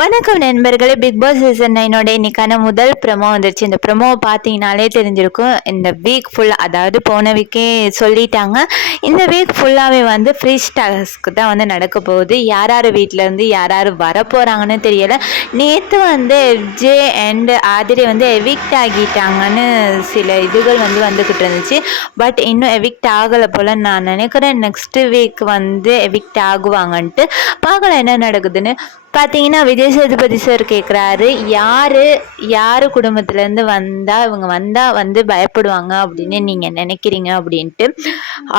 வணக்கம் நண்பர்களே, big Boss season 9 இன்னைக்கான முதல் ப்ரோமோ வந்துருச்சு. இந்த ப்ரோமோவை பார்த்தீங்கனாலே தெரிஞ்சிருக்கும். இந்த வீக் ஃபுல்லாக, அதாவது போன வீக்கே சொல்லிட்டாங்க, இந்த வீக் ஃபுல்லாகவே வந்து ஃப்ரீ டாஸ்க் தான் வந்து நடக்க போகுது. யார் யார் வீட்டிலேருந்து யார் யார் வரப்போகிறாங்கன்னு தெரியலை. நேற்று வந்து எஃப்ஜே அண்ட் ஆதிரை வந்து எவிக்ட் ஆகிட்டாங்கன்னு சில இதுகள் வந்து வந்துக்கிட்டு இருந்துச்சு. பட் இன்னும் எவிக்ட் ஆகலை போல் நான் நினைக்கிறேன். நெக்ஸ்ட் வீக் வந்து எவிக்ட் ஆகுவாங்கன்ட்டு பார்க்கலாம் என்ன நடக்குதுன்னு. பார்த்தீங்கன்னா விஜய் சேதுபதி சார் கேட்குறாரு, யார் குடும்பத்துலேருந்து வந்தால் இவங்க வந்தால் வந்து பயப்படுவாங்க அப்படின்னு நீங்கள் நினைக்கிறீங்க அப்படின்ட்டு.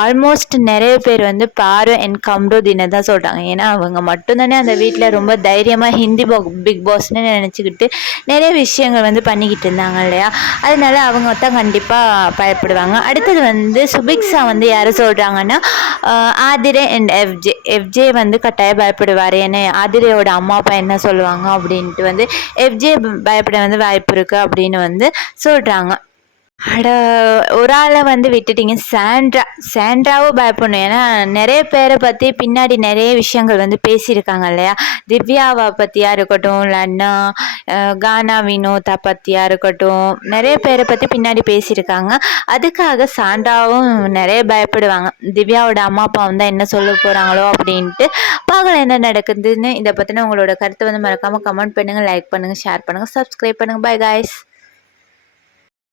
ஆல்மோஸ்ட் நிறைய பேர் வந்து பாரு அண்ட் கம்ருதீனை தான் சொல்கிறாங்க. ஏன்னா அவங்க மட்டும்தானே அந்த வீட்டில் ரொம்ப தைரியமாக ஹிந்தி பிக் பாஸ்ன்னு நினச்சிக்கிட்டு நிறைய விஷயங்கள் வந்து பண்ணிக்கிட்டு இருந்தாங்க இல்லையா. அதனால அவங்க தான் கண்டிப்பாக பயப்படுவாங்க. அடுத்தது வந்து சுபிக்ஷா வந்து யாரை சொல்கிறாங்கன்னா, ஆதிரை அண்ட் எஃப்ஜே வந்து கட்டாயம் பயப்படுவார். ஏன்னா ஆதிரையோட அம்மா அப்பா என்ன சொல்லுவாங்க அப்படின்ட்டு வந்து எஃப்ஜே பயப்பட வந்து வாய்ப்பு இருக்குது அப்படின்னு வந்து சொல்கிறாங்க. அட, ஒரு ஆளை வந்து விட்டுட்டீங்க. சாண்ட்ராவும் பயப்படணும். ஏன்னா நிறைய பேரை பற்றி பின்னாடி நிறைய விஷயங்கள் வந்து பேசியிருக்காங்க இல்லையா. திவ்யாவை பற்றியா இருக்கட்டும், இல்லைன்னா கானா வினோதா பற்றியா இருக்கட்டும், நிறைய பேரை பற்றி பின்னாடி பேசியிருக்காங்க. அதுக்காக சாண்ட்ராவும் நிறைய பயப்படுவாங்க. திவ்யாவோட அம்மா அப்பா வந்து என்ன சொல்ல போகிறாங்களோ அப்படின்ட்டு. பார்க்கலாம் என்ன நடக்குதுன்னு. இதை பற்றின உங்களோட கருத்தை வந்து மறக்காமல் கமெண்ட் பண்ணுங்கள், லைக் பண்ணுங்கள், ஷேர் பண்ணுங்கள், சப்ஸ்கிரைப் பண்ணுங்கள். By guys.